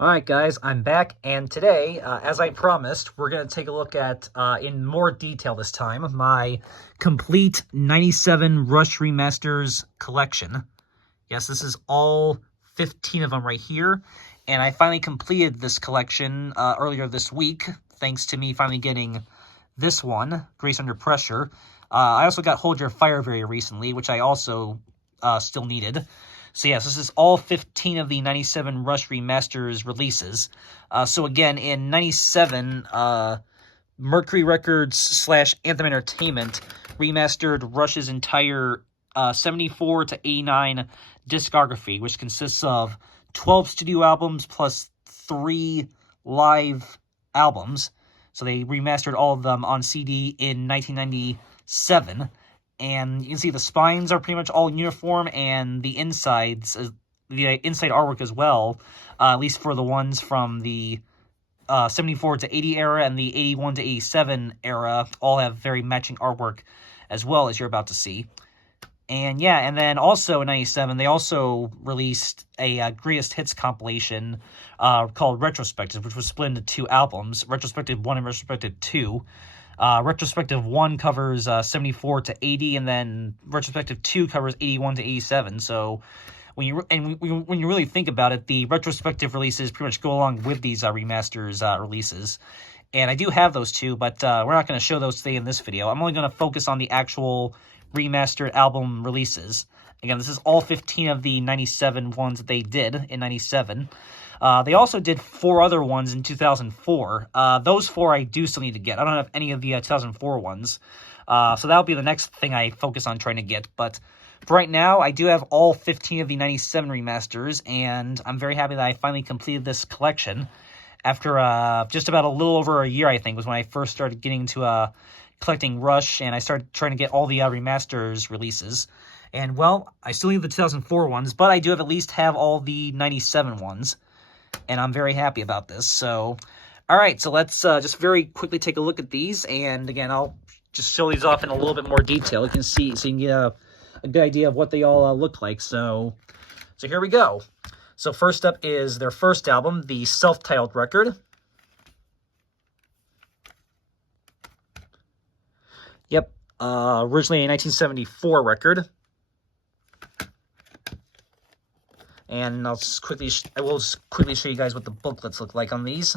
Alright guys, I'm back, and today, as I promised, we're going to take a look at, in more detail this time, my complete 97 Rush Remasters collection. Yes, this is all 15 of them right here, and I finally completed this collection earlier this week, thanks to me finally getting this one, Grace Under Pressure. I also got Hold Your Fire very recently, which I also still needed. So yes, this is all 15 of the 97 Rush Remasters releases. So again, in 97, Mercury Records / Anthem Entertainment remastered Rush's entire 74 to 89 discography, which consists of 12 studio albums plus 3 live albums. So they remastered all of them on CD in 1997. And you can see the spines are pretty much all uniform, and the insides, the inside artwork as well, at least for the ones from the 74 to 80 era and the 81 to 87 era, all have very matching artwork as well, as you're about to see. And yeah, and then also in 97, they also released a Greatest Hits compilation called Retrospective, which was split into 2 albums, Retrospective 1 and Retrospective 2. Retrospective 1 covers 74 to 80, and then Retrospective 2 covers 81 to 87. So when you really think about it, the retrospective releases pretty much go along with these remasters releases. And I do have those 2, but we're not going to show those today in this video. I'm only going to focus on the actual remastered album releases. Again, this is all 15 of the 97 ones that they did in 97. They also did 4 other ones in 2004. Those 4 I do still need to get. I don't have any of the 2004 ones. So that'll be the next thing I focus on trying to get. But for right now, I do have all 15 of the 97 remasters, and I'm very happy that I finally completed this collection. After just about a little over a year, I think, was when I first started getting into collecting Rush, and I started trying to get all the remasters releases. And, well, I still need the 2004 ones, but I do at least have all the 97 ones. And I'm very happy about this. So, all right, so let's just very quickly take a look at these. And again, I'll just show these off in a little bit more detail. You can see, so you can get a good idea of what they all look like. So here we go. So first up is their first album, the self-titled record. Yep, originally a 1974 record. And I will just quickly show you guys what the booklets look like on these.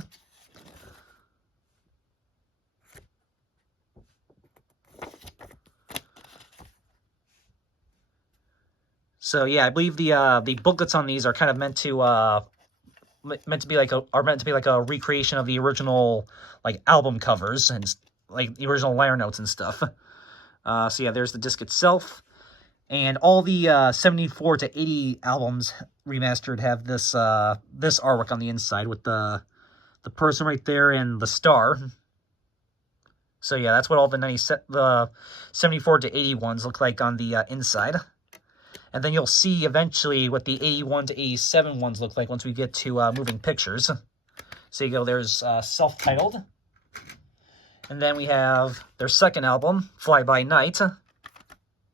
So yeah, I believe the booklets on these are kind of meant to be like a recreation of the original album covers and like the original liner notes and stuff. So yeah, there's the disc itself. And all the 74 to 80 albums remastered have this this artwork on the inside with the person right there and the star. So yeah, that's what all the 74 to 80 ones look like on the inside. And then you'll see eventually what the 81 to 87 ones look like once we get to moving pictures. So you go, there's self-titled. And then we have their second album, Fly By Night.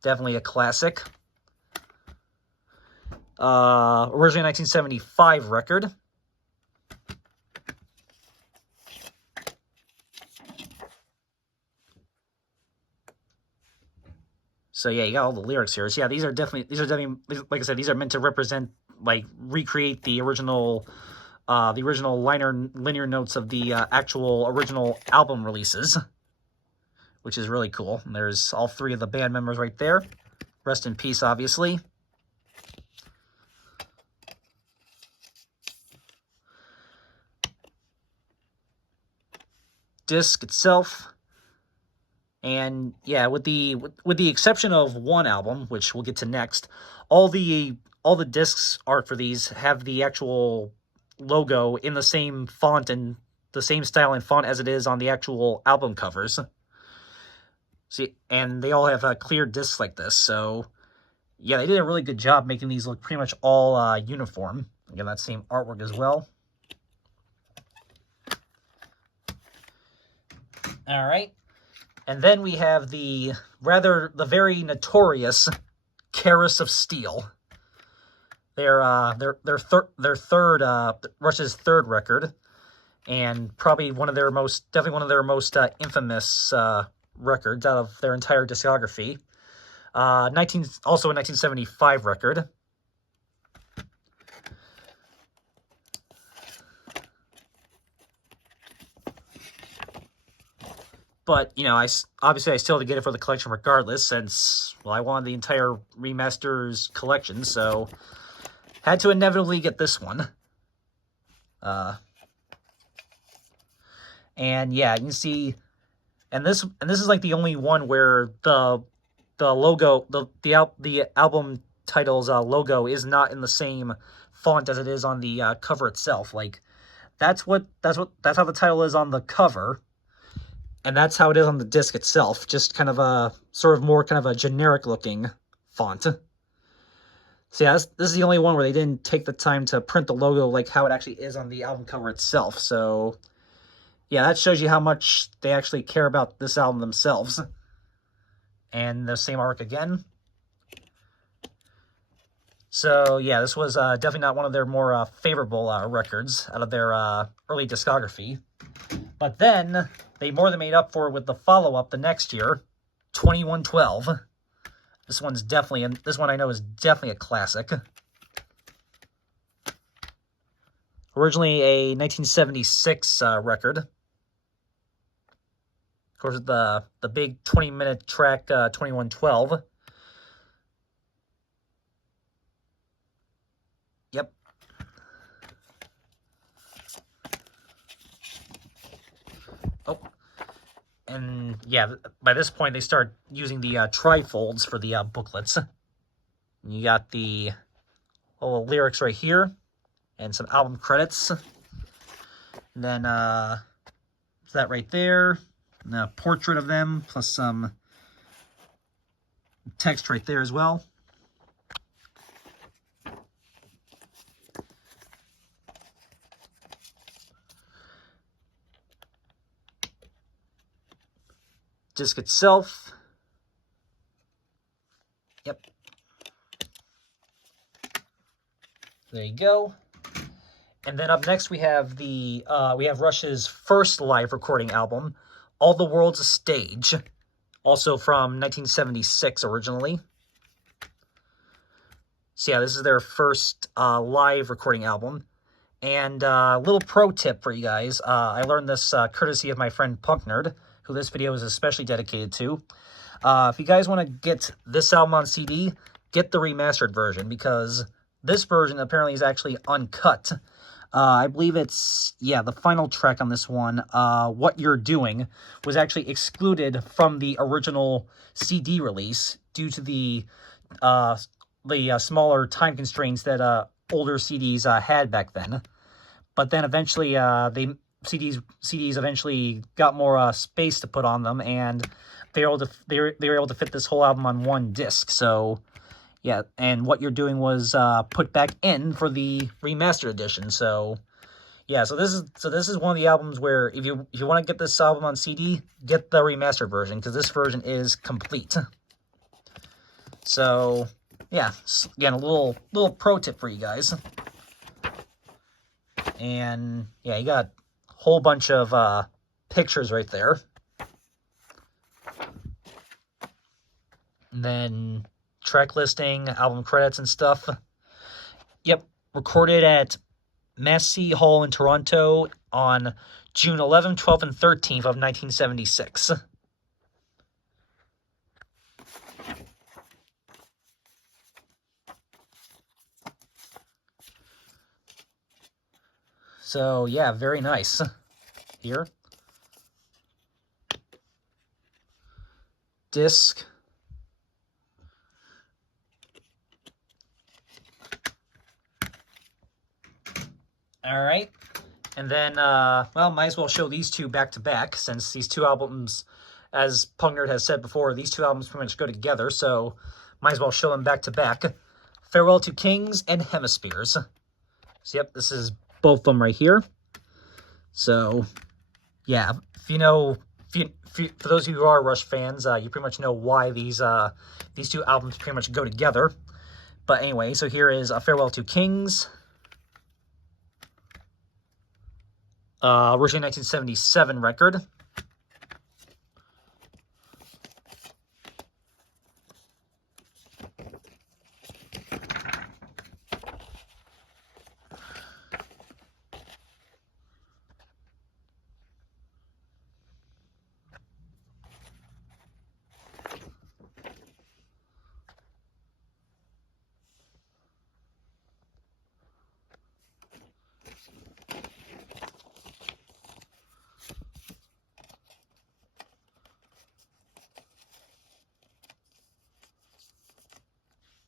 Definitely a classic. Originally 1975 record. So yeah, you got all the lyrics here. So yeah, these are definitely, like I said, these are meant to represent, recreate the original linear notes of the actual original album releases, which is really cool. And there's all 3 of the band members right there. Rest in peace, obviously. Disc itself. And yeah, with the exception of one album, which we'll get to next, all the discs art for these have the actual logo in the same font and the same style and font as it is on the actual album covers. See, and they all have clear discs like this. So yeah, they did a really good job making these look pretty much all uniform. Again, that same artwork as well. All right. And then we have the very notorious Keras of Steel. their third Rush's third record, and probably definitely one of their most infamous records out of their entire discography. Also a 1975 record. But, you know, obviously I still had to get it for the collection regardless, since, well, I wanted the entire remasters collection, so had to inevitably get this one. And yeah, you can see, and this is like the only one where the logo, the album title's logo is not in the same font as it is on the cover itself. Like, that's how the title is on the cover. And that's how it is on the disc itself, just kind of a, sort of more kind of a generic-looking font. So yeah, this is the only one where they didn't take the time to print the logo like how it actually is on the album cover itself. So yeah, that shows you how much they actually care about this album themselves. And the same artwork again. So yeah, this was definitely not one of their more favorable records out of their early discography. But then they more than made up for it with the follow-up the next year, 2112. This one I know is definitely a classic. Originally a 1976 record. Of course, the big 20-minute track, 2112. Yep. Oh. And yeah, by this point, they start using the trifolds for the booklets. You got the little lyrics right here, and some album credits. And then that right there, and a portrait of them, plus some text right there as well. Disc itself. Yep. There you go. And then up next we have Rush's first live recording album, All the World's a Stage, also from 1976 originally. So yeah, this is their first live recording album. And a little pro tip for you guys. I learned this courtesy of my friend Punk Nerd, who this video is especially dedicated to. If you guys want to get this album on CD, get the remastered version, because this version apparently is actually uncut. I believe it's, yeah, the final track on this one, What You're Doing, was actually excluded from the original CD release due to the smaller time constraints that older CDs had back then. But then eventually, CDs eventually got more space to put on them, and they were able to fit this whole album on one disc. So yeah, and What You're Doing was put back in for the remastered edition. So yeah, so this is one of the albums where if you want to get this album on CD, get the remastered version, because this version is complete. So yeah, again, a little pro tip for you guys. And yeah, you got whole bunch of pictures right there. And then track listing, album credits and stuff. Yep, recorded at Massey Hall in Toronto on June 11th, 12th, and 13th of 1976. So yeah, very nice. Here. Disc. All right. And then, well, might as well show these two back to back, since these two albums, as Punk Nerd has said before, these two albums pretty much go together, so might as well show them back to back. Farewell to Kings and Hemispheres. So yep, this is both of them right here. So yeah, for those of you who are Rush fans, you pretty much know why these two albums pretty much go together. But anyway, so here is A Farewell to Kings. Originally 1977 record.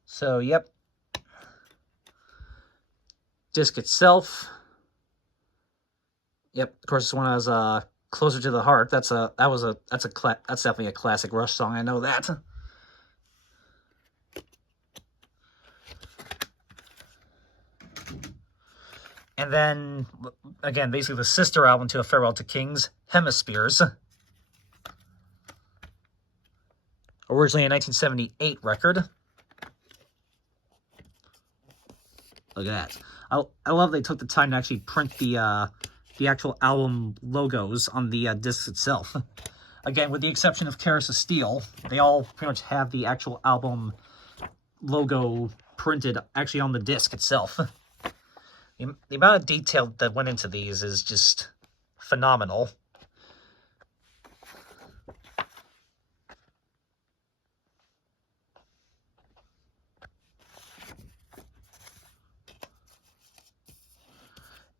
So, yep. Disc itself. Yep, of course, this one has Closer to the Heart. That's definitely a classic Rush song. I know that. And then, again, basically the sister album to A Farewell to Kings, Hemispheres. Originally a 1978 record. Look at that. I love they took the time to actually print the actual album logos on the disc itself. Again, with the exception of Caris of Steel, they all pretty much have the actual album logo printed actually on the disc itself. The amount of detail that went into these is just phenomenal.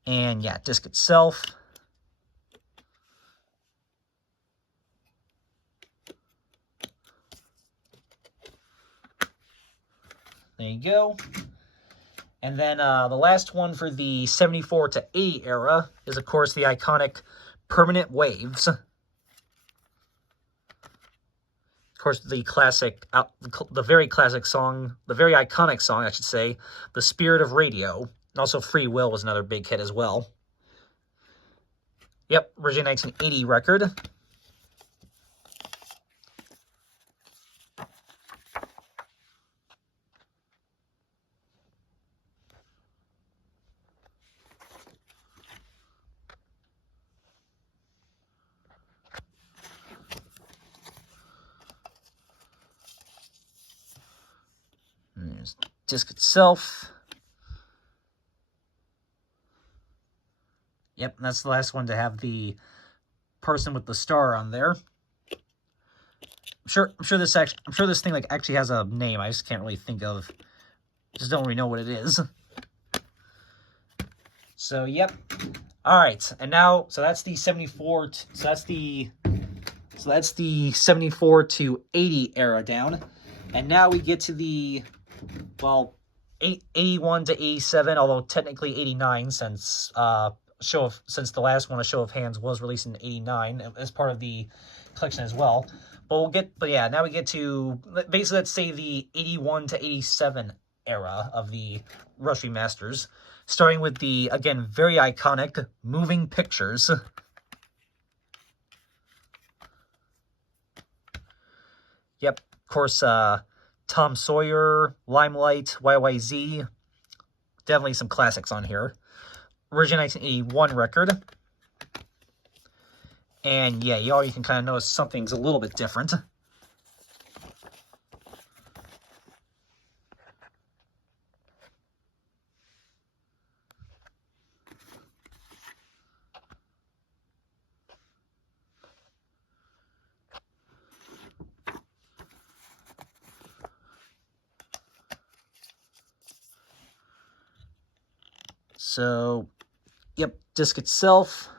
And yeah, disc itself. There you go. And then the last one for the 74 to 80 era is, of course, the iconic Permanent Waves. Of course, the classic, the very classic song, the very iconic song, I should say, The Spirit of Radio. And also Free Will was another big hit as well. Yep, original 1980 record. There's the disc itself. Yep, that's the last one to have the person with the star on there. I'm sure this thing like actually has a name. I just can't really think of. Just don't really know what it is. So yep. All right, and now that's the 74. So that's the 74 to 80 era down, and now we get to the 81 to 87. Although technically 89 since the last one, A Show of Hands, was released in 89 as part of the collection as well. But now we get to basically, let's say, the 81 to 87 era of the Rush Remasters, starting with the, again, very iconic Moving Pictures. Yep, of course, Tom Sawyer, Limelight, YYZ, definitely some classics on here. Original 1981 record. And yeah, you can kind of notice something's a little bit different. So, yep, disc itself.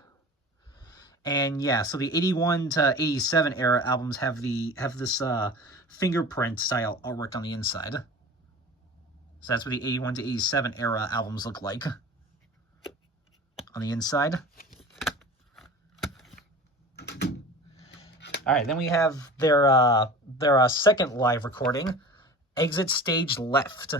And yeah, so the 81 to 87 era albums have this fingerprint style artwork on the inside. So that's what the 81 to 87 era albums look like on the inside. All right, then we have their second live recording, Exit Stage Left.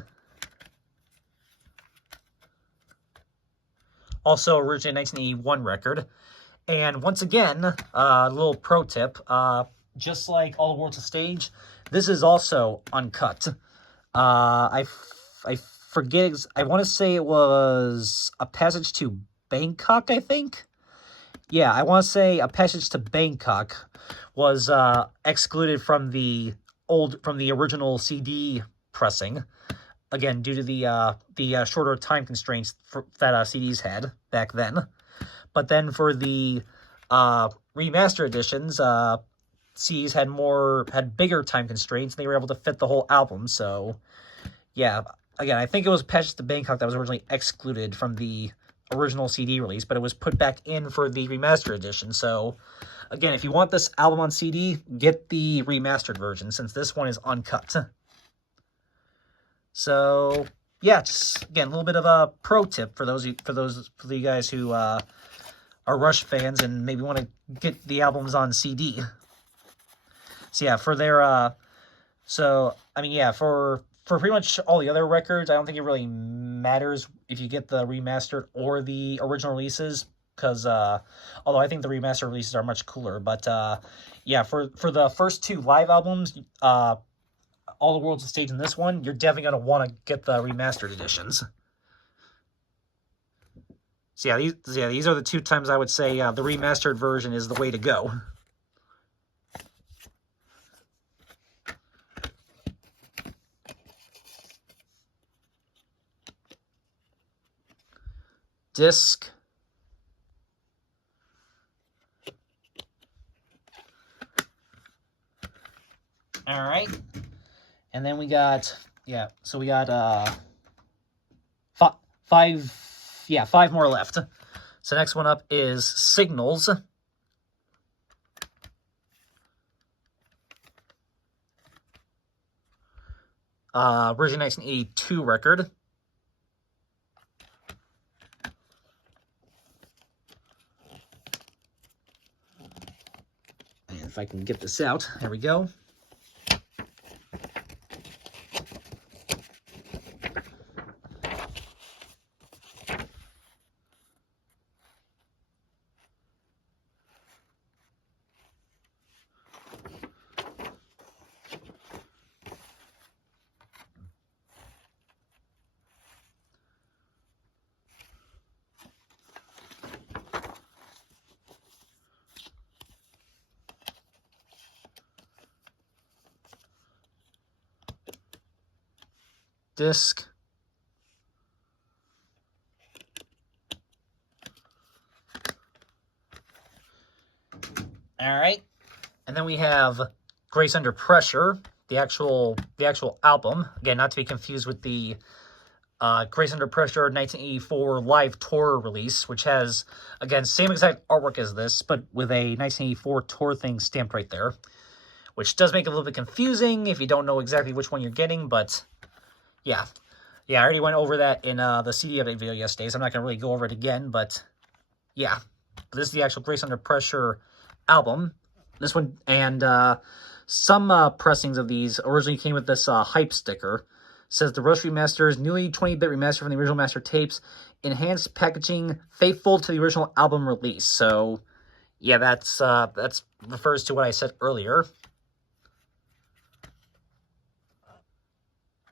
Also originally 1981 record. And once again, a little pro tip, just like All the World's a Stage, this is also uncut. I I forget. I want to say it was A Passage to Bangkok, I think. Yeah, I want to say A Passage to Bangkok was excluded from the original CD pressing. Again, due to the shorter time constraints that CDs had back then. But then for the remaster editions, CDs had bigger time constraints, and they were able to fit the whole album. So, yeah, again, I think it was Patches to Bangkok that was originally excluded from the original CD release, but it was put back in for the remastered edition. So, again, if you want this album on CD, get the remastered version, since this one is uncut. So, yeah, just, again, a little bit of a pro tip for you guys who are Rush fans and maybe want to get the albums on CD. So, yeah, for their, for pretty much all the other records, I don't think it really matters if you get the remastered or the original releases, because, although I think the remastered releases are much cooler, but, yeah, for the first two live albums, All the World's a Stage in this one, you're definitely going to want to get the remastered editions. So yeah, these are the two times I would say the remastered version is the way to go. Disc. All right. And then we got, so we got five more left. So next one up is Signals. Original 1982 record. And if I can get this out, there we go. Disc. All right. And then we have Grace Under Pressure, the actual album. Again, not to be confused with the Grace Under Pressure 1984 live tour release, which has, again, same exact artwork as this, but with a 1984 tour thing stamped right there, which does make it a little bit confusing if you don't know exactly which one you're getting, but yeah. Yeah, I already went over that in the CD update video yesterday, so I'm not going to really go over it again, but yeah. This is the actual Grace Under Pressure album. This one, and some pressings of these originally came with this hype sticker. It says the Rush Remasters, newly 20-bit remaster from the original master tapes, enhanced packaging faithful to the original album release. So, yeah, that's refers to what I said earlier.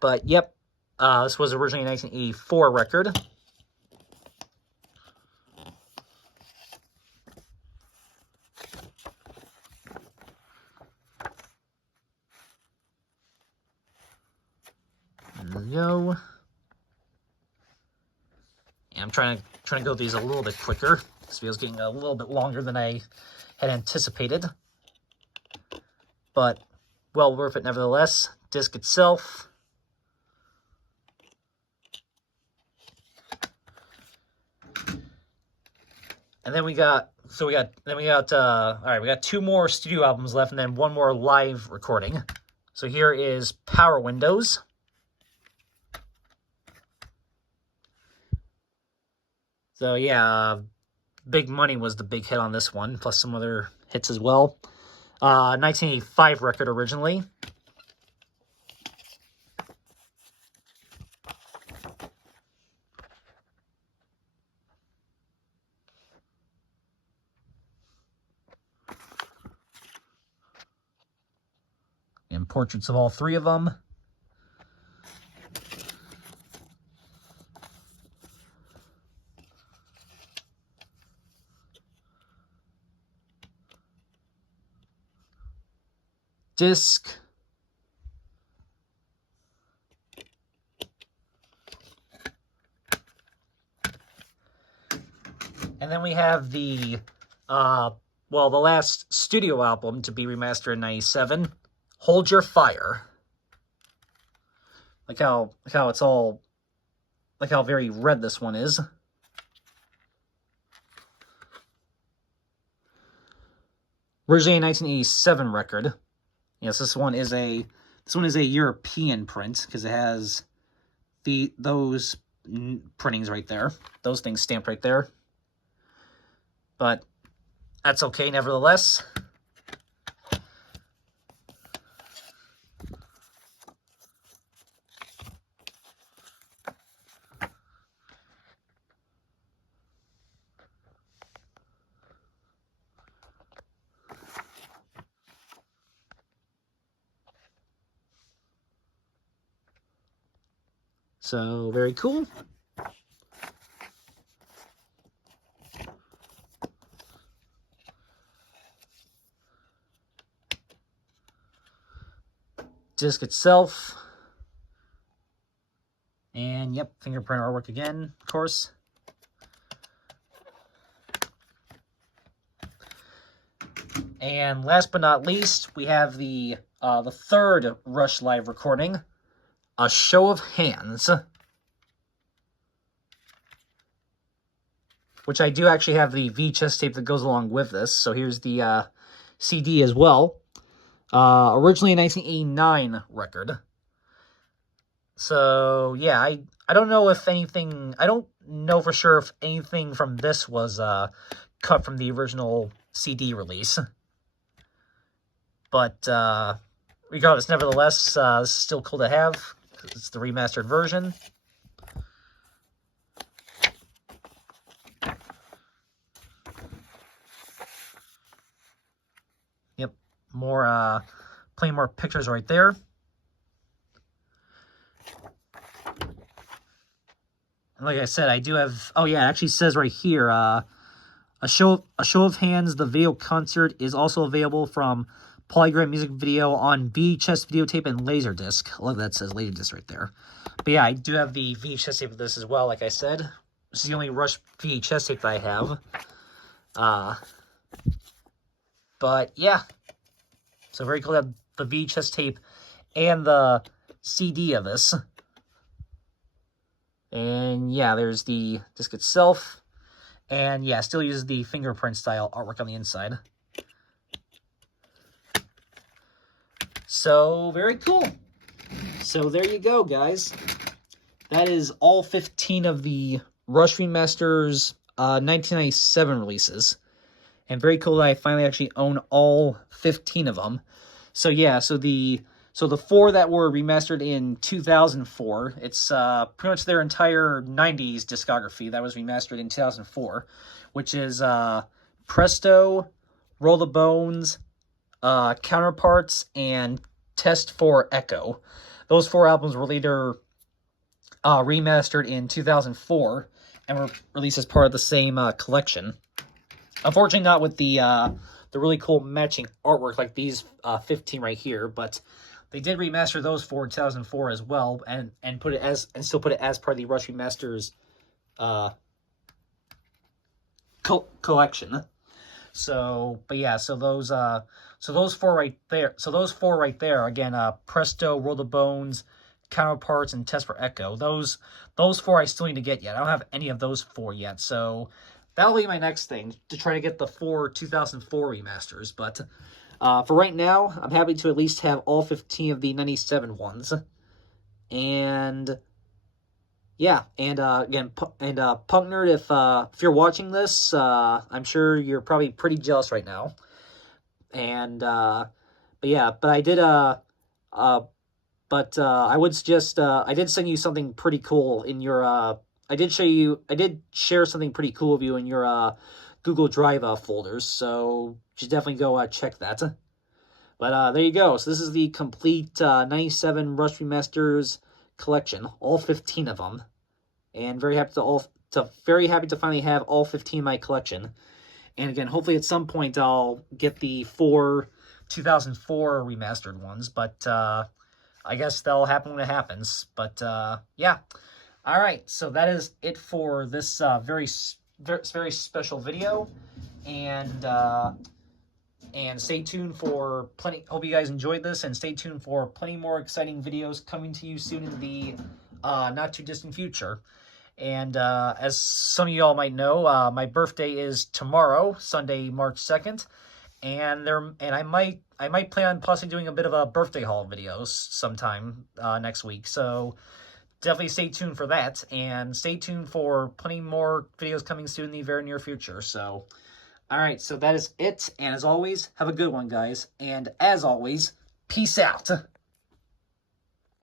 But, yep, this was originally a 1984 record. There we go. And I'm trying to go these a little bit quicker. This video's getting a little bit longer than I had anticipated, but well worth it nevertheless. Disc itself. And then we got all right, we got two more studio albums left and then one more live recording. So here is Power Windows. So yeah, Big Money was the big hit on this one, plus some other hits as well. 1985 record originally. And portraits of all three of them. disc. And then we have the, well, the last studio album to be remastered in 97, Hold Your Fire. Like how it's all, like how very red this one is. Originally a 1987 record. Yes, this one is a European print because it has those printings right there. Those things stamped right there. But that's okay nevertheless. So, very cool. Disc itself. And, yep, fingerprint artwork again, of course. And last but not least, we have the third Rush live recording, A Show of Hands, which I do actually have the VHS tape that goes along with this. So here's the CD as well. Originally a 1989 record. So yeah, I don't know if anything, I don't know for sure if anything from this was cut from the original CD release. But regardless, nevertheless, this is still cool to have. It's the remastered version. Yep, more plenty more pictures right there. And like I said, I do have. Oh yeah, it actually says right here. A show of Hands. The video concert is also available from Polygram music video on VHS videotape and Laserdisc. I love that it says Laserdisc right there. But yeah, I do have the VHS tape of this as well, like I said. This is the only Rush VHS tape that I have. But yeah. So very cool to have the VHS tape and the CD of this. And yeah, there's the disc itself. And yeah, still uses the fingerprint style artwork on the inside. So, very cool. So, there you go, guys. That is all 15 of the Rush Remasters 1997 releases. And very cool that I finally actually own all 15 of them. So, yeah, so the 4 that were remastered in 2004, it's pretty much their entire 90s discography that was remastered in 2004, which is Presto, Roll the Bones, Counterparts, and Test for Echo. Those 4 albums were later remastered in 2004 and were released as part of the same collection. Unfortunately, not with the really cool matching artwork like these 15 right here, but they did remaster those 4 in 2004 as well, and still put it as part of the Rush Remasters collection. So, but yeah, so those 4 right there. So those 4 right there again. Presto, Roll the Bones, Counterparts, and Test for Echo. Those 4 I still need to get yet. I don't have any of those 4 yet. So that'll be my next thing, to try to get the 4 2004 remasters. But for right now, I'm happy to at least have all 15 of the 97 ones. And yeah, and again, Punk Nerd, if you're watching this, I'm sure you're probably pretty jealous right now. And but yeah, but I did I would suggest I did send you something pretty cool in your I did share something pretty cool of you in your Google Drive folders, so you should definitely go check that. But there you go. So this is the complete 97 Rush Remasters collection, all 15 of them, and very happy to finally have all 15 in my collection. And again, hopefully at some point I'll get the 4 2004 remastered ones, but I guess that'll happen when it happens. But yeah. All right, so that is it for this very special video, and stay tuned for plenty. Hope you guys enjoyed this, and stay tuned for plenty more exciting videos coming to you soon in the not too distant future. And as some of y'all might know, my birthday is tomorrow, Sunday, March 2nd, and I might plan on possibly doing a bit of a birthday haul videos sometime next week. So definitely stay tuned for that, and stay tuned for plenty more videos coming soon in the very near future. So, all right, so that is it, and as always, have a good one, guys, and as always, peace out.